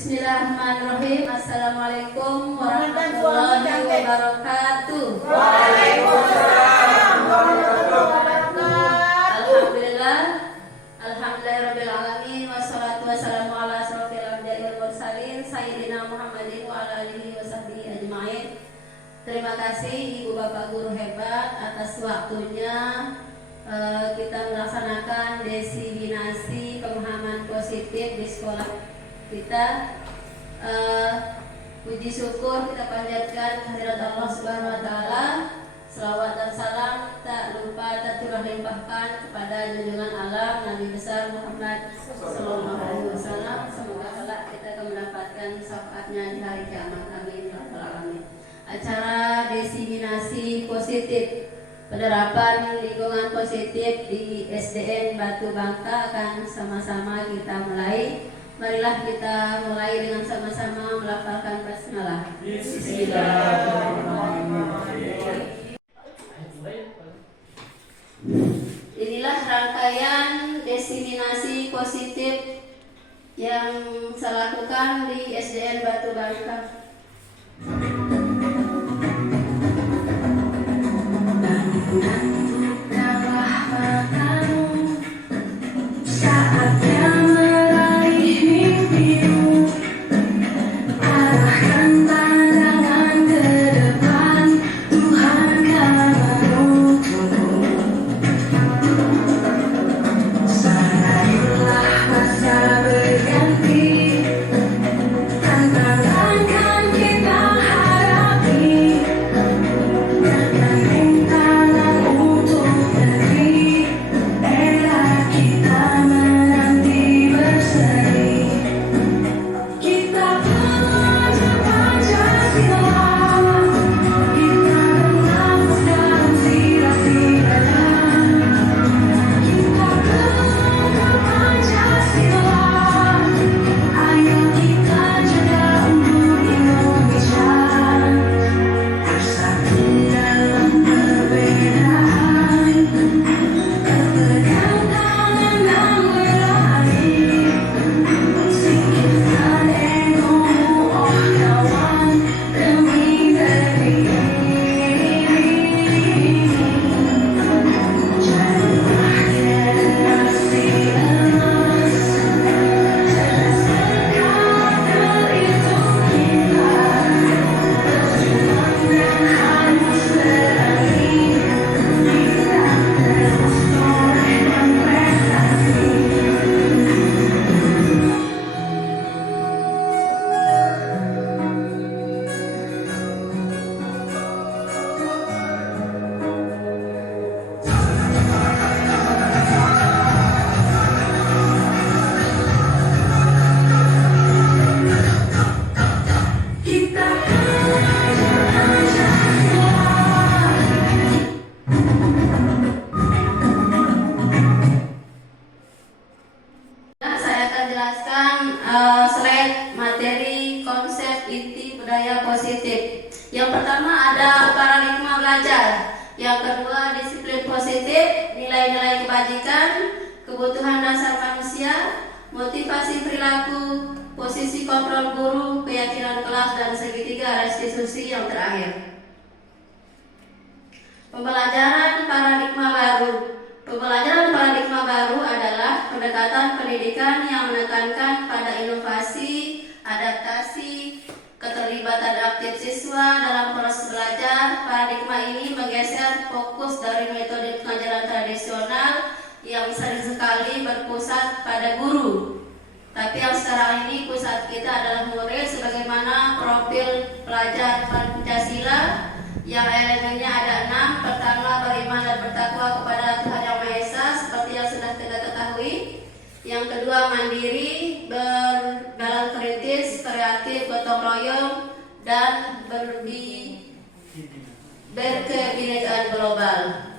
Bismillahirrahmanirrahim. Assalamualaikum warahmatullahi wabarakatuh. Waalaikumsalam warahmatullahi wabarakatuh. Alhamdulillah, alhamdulillahirabbil alamin, wassalatu wassalamu ala asrofil anbiya'i wal mursalin sayyidina Muhammadin wa ala alihi wasahbihi ajmain. Terima kasih Ibu Bapak guru hebat atas waktunya kita melaksanakan diseminasi pemahaman positif di sekolah kita. Puji syukur kita panjatkan kehadirat Allah Subhanahu wa taala. Selawat dan salam tak lupa tercurah limpahkan kepada junjungan alam Nabi besar Muhammad sallallahu alaihi wasallam. Semoga kelak kita akan mendapatkan syafaatnya di hari kiamat. Amin ya rabbal alamin. Acara diseminasi positif penerapan lingkungan positif di SDN Batu Bangka akan sama-sama kita mulai. Marilah kita mulai dengan sama-sama melafalkan basmalah. Bismillahirrahmanirrahim. Inilah rangkaian diseminasi positif yang saya lakukan di SDN Batu Bangka. Slide materi konsep inti budaya positif. Yang pertama ada paradigma belajar. Yang kedua disiplin positif, nilai-nilai kebajikan, kebutuhan dasar manusia, motivasi perilaku, posisi kontrol guru, keyakinan kelas, dan segitiga restitusi yang terakhir. Pembelajaran paradigma baru. Pembelajaran paradigma baru adalah pendekatan pendidikan yang menekankan pada inovasi, adaptasi, keterlibatan aktif siswa dalam proses belajar. Paradigma ini menggeser fokus dari metode pengajaran tradisional yang sering sekali berpusat pada guru. Tapi yang sekarang ini pusat kita adalah murid, sebagaimana profil pelajar Pancasila yang elemennya ada 6. Pertama, beriman dan bertakwa kepada Tuhan Yang Maha Esa seperti yang sudah kita ketahui. Yang kedua, mandiri, berjalan kritis, kreatif, gotong royong, dan berkebinekaan global.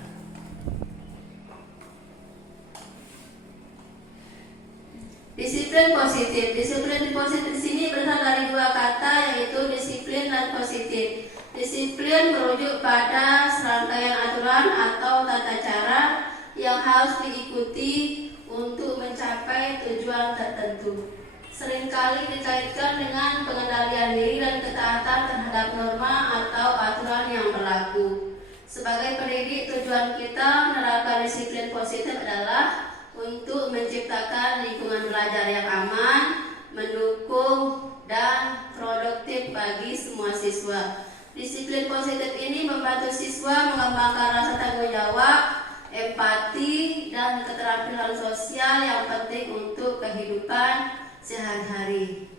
Disiplin positif. Disiplin positif di sini berasal dari dua kata, yaitu disiplin dan positif. Disiplin merujuk pada serangkaian aturan atau tata cara yang harus diikuti untuk mencapai tujuan tertentu. seringkali dikaitkan dengan pengendalian diri dan ketaatan terhadap norma atau aturan yang berlaku. Sebagai pendidik, tujuan kita menerapkan disiplin positif adalah untuk menciptakan lingkungan belajar yang aman, mendukung, dan produktif bagi semua siswa. Disiplin positif ini membantu siswa mengembangkan rasa tanggung jawab, empati, dan keterampilan sosial yang penting untuk kehidupan sehari-hari.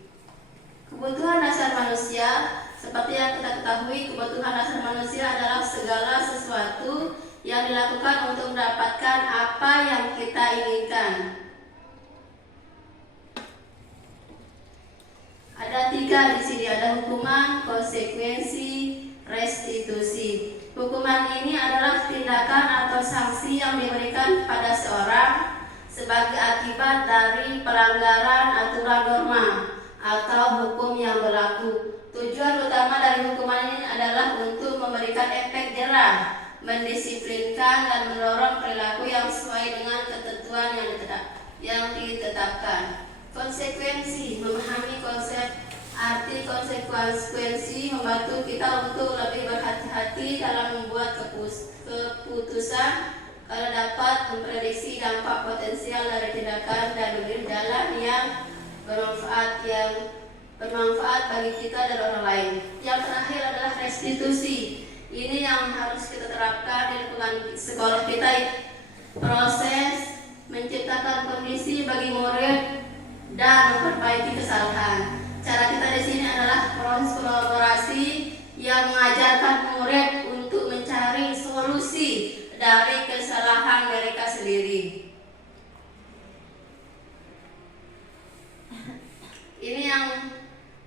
Kebutuhan dasar manusia, seperti yang kita ketahui, kebutuhan dasar manusia adalah segala sesuatu yang dilakukan untuk mendapatkan apa yang kita inginkan. Ada 3 di sini, ada hukuman, konsekuensi, restitusi. Hukuman ini adalah tindakan atau sanksi yang diberikan pada seorang sebagai akibat dari pelanggaran aturan norma atau hukum yang berlaku. Tujuan utama dari hukuman ini adalah untuk memberikan efek jerah, mendisiplinkan dan mendorong perilaku yang sesuai dengan ketentuan yang ditetapkan. Konsekuensi, memahami konsep arti konsekuensi membantu kita untuk lebih berhati-hati dalam membuat keputusan karena dapat memprediksi dampak potensial dari tindakan dan memilih jalan yang bermanfaat bagi kita dan orang lain. Yang terakhir adalah restitusi. Ini yang harus kita terapkan di lingkungan sekolah kita. Proses menciptakan kondisi bagi murid dan memperbaiki kesalahan. Cara kita di sini adalah proses kolaborasi yang mengajarkan murid untuk mencari solusi dari kesalahan mereka sendiri. Ini yang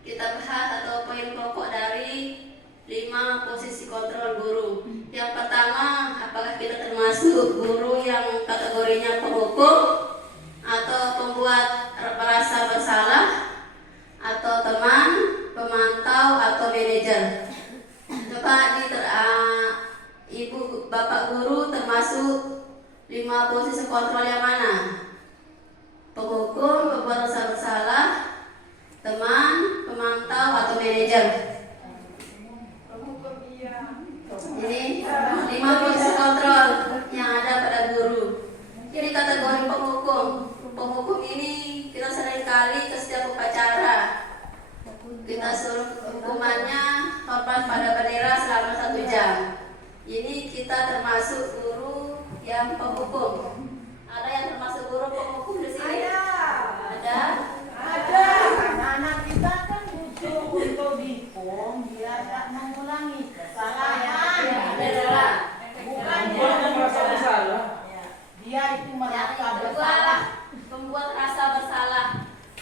kita bahas atau poin pokok dari 5 posisi kontrol guru. Yang pertama, apakah kita termasuk guru yang kategorinya penghukum atau pembuat merasa bersalah, atau teman, pemantau, atau manajer. Coba Ibu Bapak guru termasuk 5 posisi kontrol yang mana? Penghukum, pembuat merasa bersalah, teman, pemantau, atau manajer. Ini 5 posisi kontrol yang ada pada guru. Jadi kategori penghukum. Penghukum ini kita seringkali ke setiap upacara kita suruh hukumannya hormat pada bendera selama 1 jam. Ini kita termasuk guru yang penghukum. Ada yang termasuk guru penghukum di sini? Ada. Anak-anak kita kan butuh untuk dihukum biar tak mengulangi kesalahan. Bukan dia merasa bersalah. Dia itu merasa bersalah. Membuat rasa bersalah.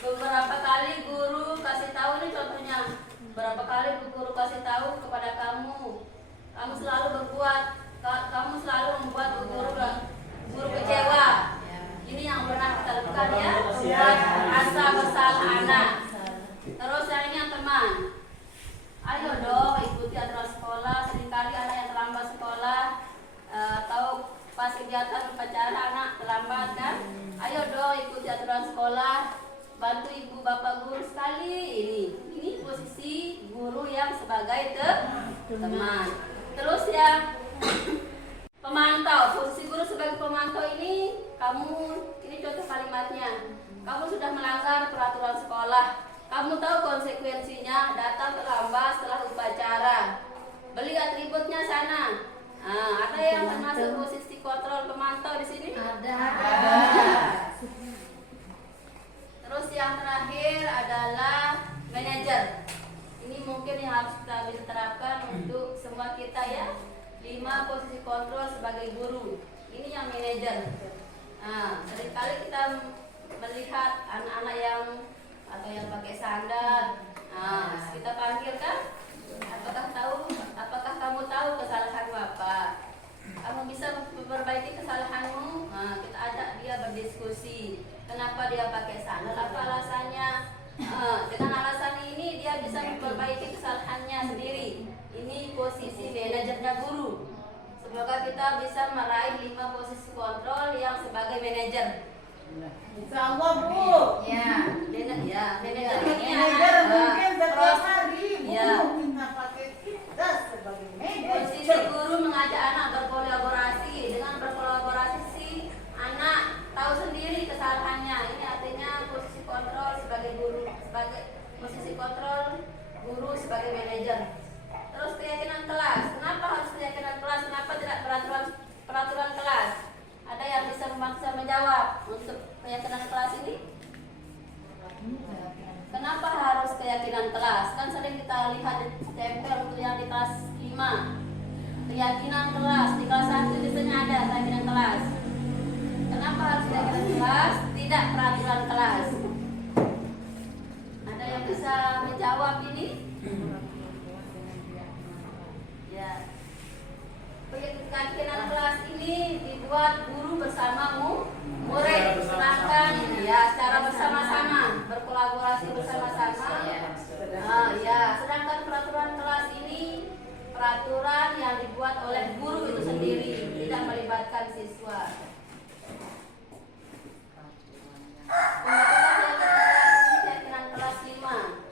Beberapa kali guru kasih tahu, ini contohnya. Berapa kali guru kasih tahu kepada kamu selalu berbuat, kamu selalu membuat guru kecewa. Ini yang pernah kita lakukan ya, membuat rasa bersalah anak. Terus yang teman, ayo dong ikuti aturan sekolah. Seringkali anak yang terlambat sekolah atau pas kegiatan upacara anak terlambat kan, ayo dong ikuti aturan sekolah, bantu ibu bapak guru sekali. Ini posisi guru yang sebagai teman. Terus yang pemantau, posisi guru sebagai pemantau ini contoh kalimatnya, kamu sudah melanggar peraturan sekolah, kamu tahu konsekuensinya, datang terlambat setelah upacara, beli atributnya sana. Ada yang termasuk posisi kontrol pemantau di sini? Ada. Terus yang terakhir adalah manajer. Ini mungkin yang harus kita bisa terapkan untuk semua kita ya. 5 posisi kontrol sebagai guru. Ini yang manajer. Seringkali kita melihat anak-anak yang pakai sandal. Kita panggil kan? Apakah kamu tahu kesalahanmu apa? Kamu bisa memperbaiki kesalahanmu? Kita ajak dia berdiskusi. Kenapa dia pakai sandal? Apa alasannya? Dengan alasan ini dia bisa memperbaiki kesalahannya sendiri. Ini posisi manajernya guru. Semoga kita bisa meraih 5 posisi kontrol yang sebagai manajer. Insya Allah Bu. Ya, manajer ini Manajer mungkin setiap hari Ya. guru minta pakai kita sebagai posisi manajer. guru mengajak anak berkolaborasi. Dengan berkolaborasi si anak tahu sendiri kesalahannya. Ini artinya posisi kontrol sebagai guru, sebagai posisi kontrol guru sebagai manajer. Terus keyakinan kelas. Kenapa harus keyakinan kelas? Kenapa tidak peraturan kelas? Ada yang bisa menjawab untuk keyakinan kelas ini? Kenapa harus keyakinan kelas? Kan sering kita lihat di tempel untuk yang di kelas 5. Keyakinan kelas. Di kelas 1 biasanya ada keyakinan kelas. Kenapa harus keyakinan kelas? Tidak peraturan kelas. Ada yang bisa menjawab ini? Ya. Keyakinan kelas ini dibuat guru bersamamu, murid, sedangkan ya secara bersama-sama, berkolaborasi bersama-sama. Ya, sedangkan peraturan kelas ini peraturan yang dibuat oleh guru itu sendiri, tidak melibatkan siswa. Keyakinan kelas 5.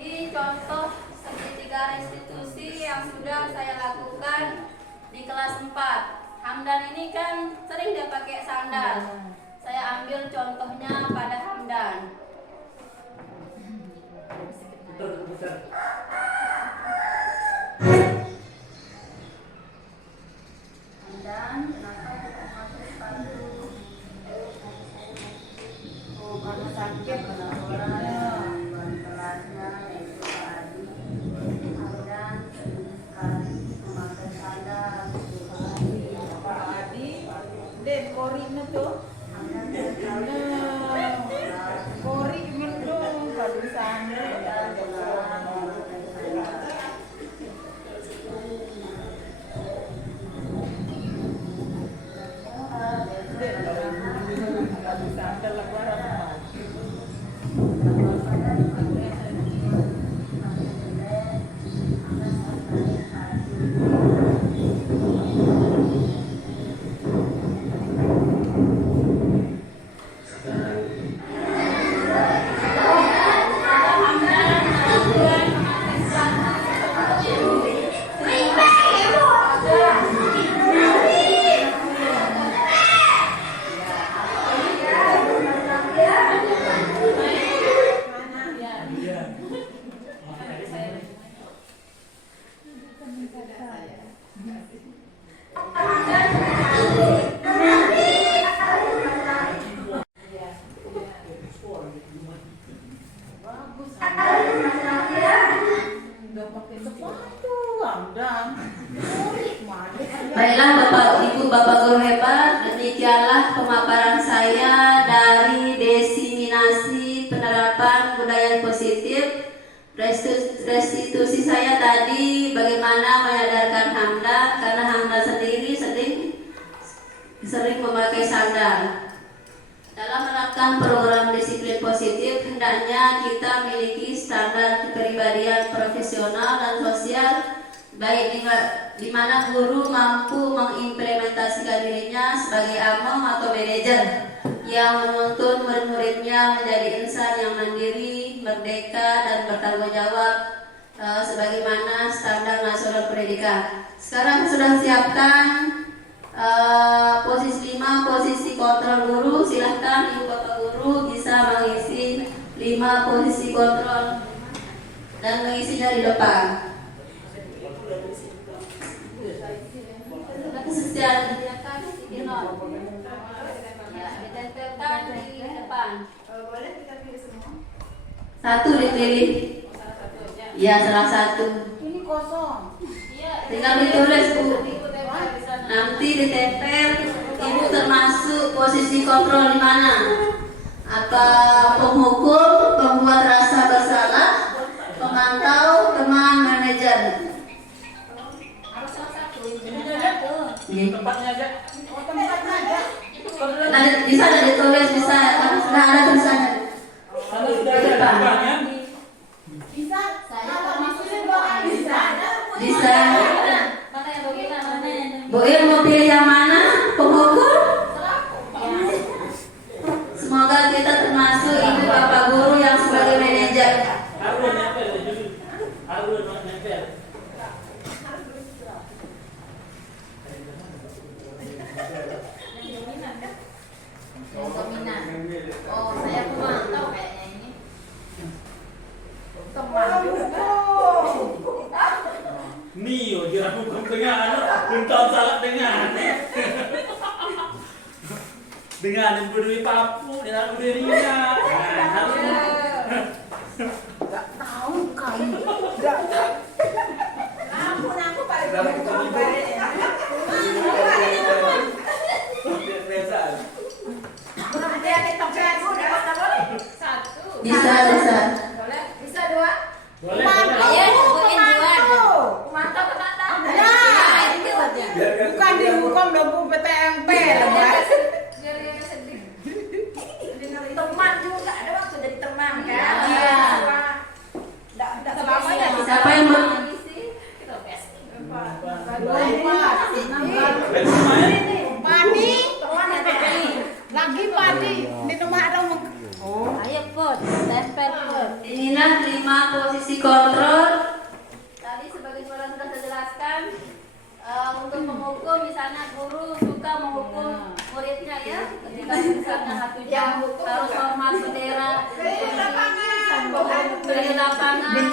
Ini contoh segitiga restitusi yang sudah saya lakukan di kelas 4. Hamdan ini kan sering dia pakai sandal. Saya ambil contohnya pada Hamdan. Hamdan, kenapa kita pakai sepatu? Oh, karena sakit, karena kelasnya itu tadi. Hamdan sekali memakai sandal. Pak Adi, dek korina tuh. Hamdan Kori mendung kadu sana. Kadu sandal lebaran. Bagus. Udah pakai sepatu, Hamdan. Kori mana? Baiklah Bapak Ibu Bapak Guru hebat, demikianlah pemaparan saya dari diseminasi penerapan budaya positif. Restitusi saya tadi bagaimana menyadarkan Hamdan, karena Hamdan sendiri sering memakai sandal. Dalam menerapkan program disiplin positif, hendaknya kita memiliki standar kepribadian profesional dan sosial, baik di mana guru mampu mengimplementasikan dirinya sebagai among atau manajer yang menuntun murid-muridnya menjadi insan yang mandiri, merdeka, dan bertanggung jawab sebagaimana standar nasional pendidikan. Sekarang sudah siapkan posisi 5, posisi kontrol guru. Silahkan Ibu Bapak Guru bisa mengisi 5 posisi kontrol dan mengisinya di depan. Disediakan di not. Ya, ditempelkan di depan. Boleh kita pilih semua? Satu dipilih. Ya, salah satu. Ini kosong. Tinggal ditulis Bu. Nanti ditempel. Ibu termasuk posisi kontrol di mana? Apa penghukum, pembuat rasa bersalah, pemantau, teman, manajer? Harus salah satu. Tempatnya aja. Oh, tempatnya aja. Nah, di sana ditulis, bisa. Nah, ada tulisannya. Kalau sudah ada tempatnya, Bisa Semoga kita termasuk ibu bapak guru yang sebagai manajer. Harus nempel, jadi harus nempel. Yang dominan. Oh, saya pemantau kayaknya ini. Teman juga. Mio, dia bukan tengah, bukan salah dengan. Dengan yang berdiri papu, dengan berdirinya. Nggak tahu kamu. Nggak tahu. Aku paling Bisa, bisa. Bisa dua? Boleh, Ayo, bukuin duluan. Mantap ke mata. Ya, bukan dihukum dong bu PTMP. Biar dia sedih. Teman juga ada waktu jadi teman kan? Iya. Enggak apa-apa ya. Siapa yang mau? Kita best. Padi, lagi padi di rumah ada mau. Oh, Ayo, Put. Tempel, Put. Inilah 5 posisi kontrol. Tadi sebagai suara sudah saya jelaskan. Untuk menghukum, misalnya guru suka menghukum muridnya ya, ketika misalnya 1 jam harus hormat bendera, beri lapangan,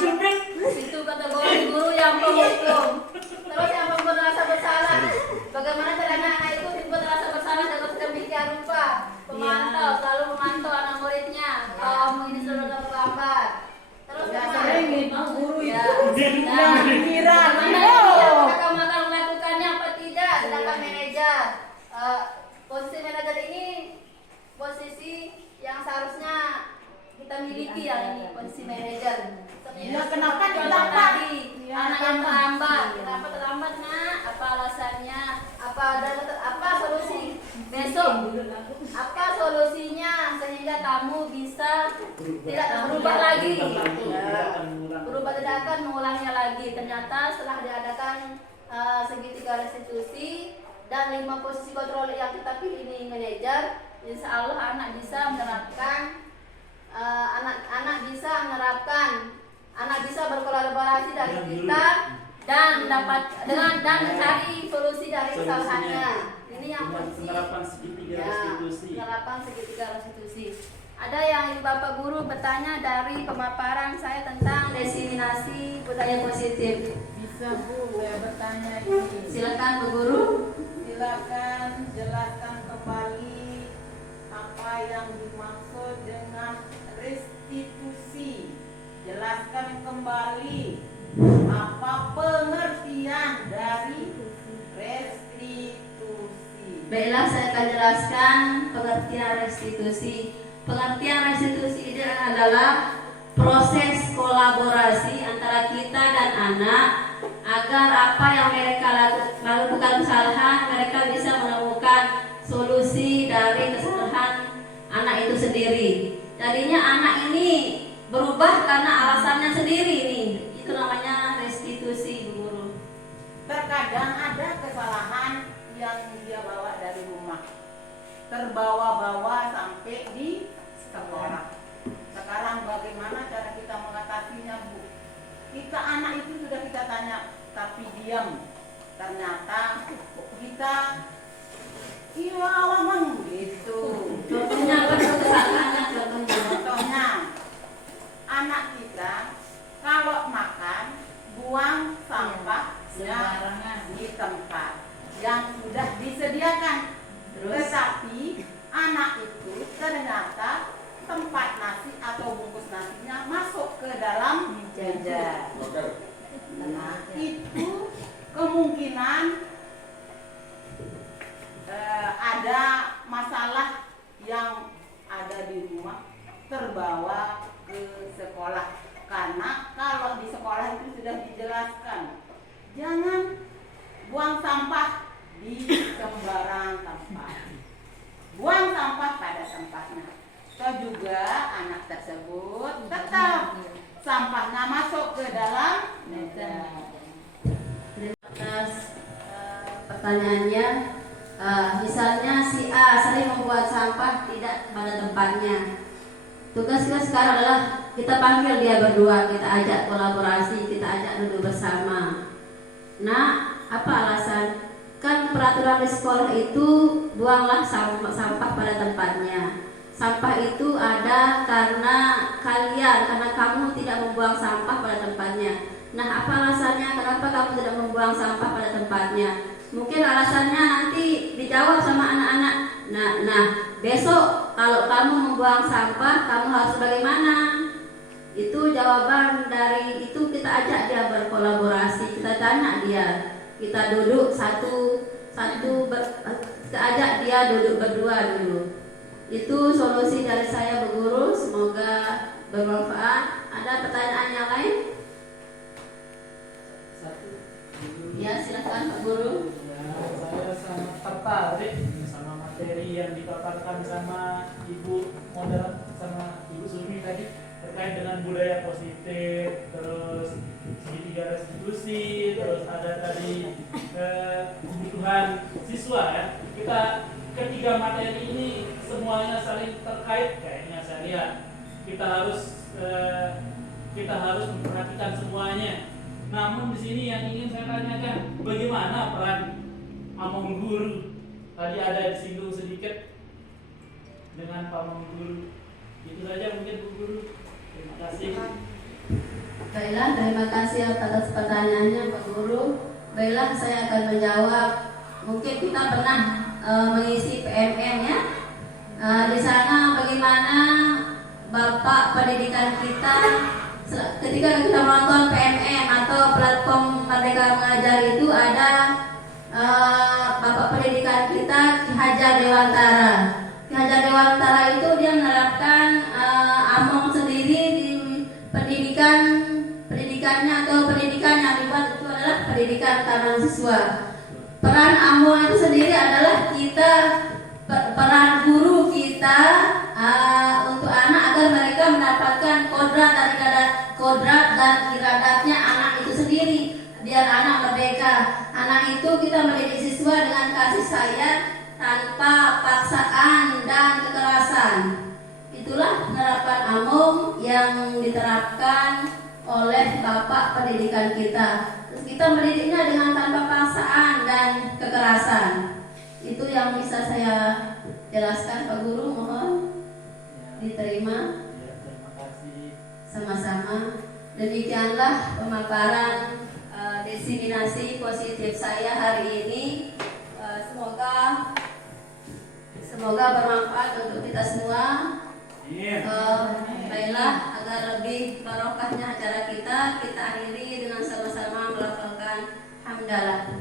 itu kategori guru yang penghukum. Terus yang merasa bersalah, bagaimana caranya anak itu membuat rasa bersalah dengan sedemikian rupa? Pemantau, selalu memantau anak muridnya, kamu ini sudah terlambat. Terus ya yang sering itu guru Ya. itu yang pikiran. Apakah kamu akan melakukannya apa tidak? Sedangkan manajer, posisi manajer ini posisi yang seharusnya kita miliki yang ini posisi manajer. Ya, kenapa Kalau ditampak? tadi Ya, anak yang kenapa? terlambat, kenapa terlambat nak? Apa alasannya? Apa solusi besok? Apa solusinya sehingga kamu bisa tidak berubah lagi? Berubah tidak akan mengulangnya lagi. Ternyata setelah diadakan segitiga restitusi dan 5 posisi kontrol yang kita pilih ini manajer, insya Allah anak bisa menerapkan anak bisa berkolaborasi dari kita dan mencari solusi dari kesalahannya. Ini yang posisi penerapan segitiga ya, restitusi. penerapan segitiga restitusi. Ada yang Bapak Guru bertanya dari pemaparan saya tentang diseminasi budaya positif. Bisa bu, saya bertanya ini. Silakan Bu Guru. Silakan jelaskan kembali apa yang dimaksud dengan restitusi. Jelaskan kembali apa pengertian dari restitusi. Baiklah, saya akan jelaskan pengertian restitusi. Pengertian restitusi ini adalah proses kolaborasi antara kita dan anak agar apa yang mereka lakukan kesalahan, mereka bisa menemukan solusi dari kesalahan anak itu sendiri. Jadinya anak ini berubah karena alasannya sendiri nih. Itu namanya restitusi, Bu Guru. Terkadang ada kesalahan yang dia bawa dari rumah, terbawa-bawa sampai di sekolah. Sekarang bagaimana cara kita mengatasinya, Bu? Kita anak itu sudah kita tanya tapi diam. Ternyata kita iwawamang gitu. Contohnya apa kesalahannya? Contohnya anak kita kalau makan buang sampahnya di tempat yang sudah disediakan. Tetapi anak itu ternyata tempat nasi atau bungkus nasinya masuk ke dalam meja. Nah, itu kemungkinan ada masalah yang ada di rumah terbawa ke sekolah. Karena kalau di sekolah itu sudah dijelaskan, jangan buang sampah di sembarang tempat. Buang sampah pada tempatnya. Atau juga anak tersebut tetap sampahnya masuk ke dalam meja. Atas pertanyaannya, Misalnya si A sering membuat sampah tidak pada tempatnya. Tugas kita sekarang adalah kita panggil dia berdua, kita ajak kolaborasi, kita ajak duduk bersama. Nah, apa alasan? Kan peraturan di sekolah itu buanglah sampah pada tempatnya. Sampah itu ada karena karena kamu tidak membuang sampah pada tempatnya. Nah, apa alasannya? Kenapa kamu tidak membuang sampah pada tempatnya? Mungkin alasannya nanti dijawab sama anak-anak. Nah, besok kalau kamu membuang sampah, kamu harus bagaimana? Itu jawaban dari itu, kita ajak dia berkolaborasi, kita tanya dia, kita duduk kita ajak dia duduk berdua dulu. Itu solusi dari saya, Bu Guru. Semoga bermanfaat. Ada pertanyaan yang lain? Ya, silakan Pak Guru. Ya, saya sangat tertarik sama materi yang dipaparkan sama Ibu Moderator, sama Ibu Sumi tadi terkait dengan budaya positif, terus segitiga restitusi, terus ada tadi kebutuhan siswa ya. Ketiga materi ini semuanya saling terkait kayaknya saya lihat. Kita harus memperhatikan semuanya. Namun di sini yang ingin saya tanyakan, bagaimana peran Among Guru? Tadi ada disinggung sedikit dengan Pak Among Guru. Itu saja mungkin Bu Guru. Terima kasih. Baiklah, terima kasih atas pertanyaannya Pak Guru. Baiklah, saya akan menjawab. Mungkin kita pernah mengisi PMN ya. Di sana bagaimana Bapak pendidikan kita ketika kita menonton PMN atau platform Merdeka Mengajar itu ada Bapak pendidikan kita Ki Hajar Dewantara. Ki Hajar Dewantara itu dia menerapkan Among sendiri di pendidikannya atau pendidikan yang dibuat itu adalah pendidikan taman siswa. Peran Among itu sendiri adalah peran guru kita untuk anak agar mereka mendapatkan kodrat dan iradatnya anak itu sendiri, biar anak merdeka. Anak itu kita mendidik siswa dengan kasih sayang tanpa paksaan dan kekerasan. Itulah penerapan Among yang diterapkan oleh Bapak pendidikan kita. Terus kita mendidiknya dengan tanpa paksaan dan kekerasan. Itu yang bisa saya jelaskan Pak Guru, mohon diterima. Ya, terima kasih. Sama-sama. Demikianlah pemaparan diseminasi positif saya hari ini. Semoga bermanfaat untuk kita semua. Baiklah, agar lebih barokahnya acara kita akhiri dengan sama-sama melafalkan hamdalah.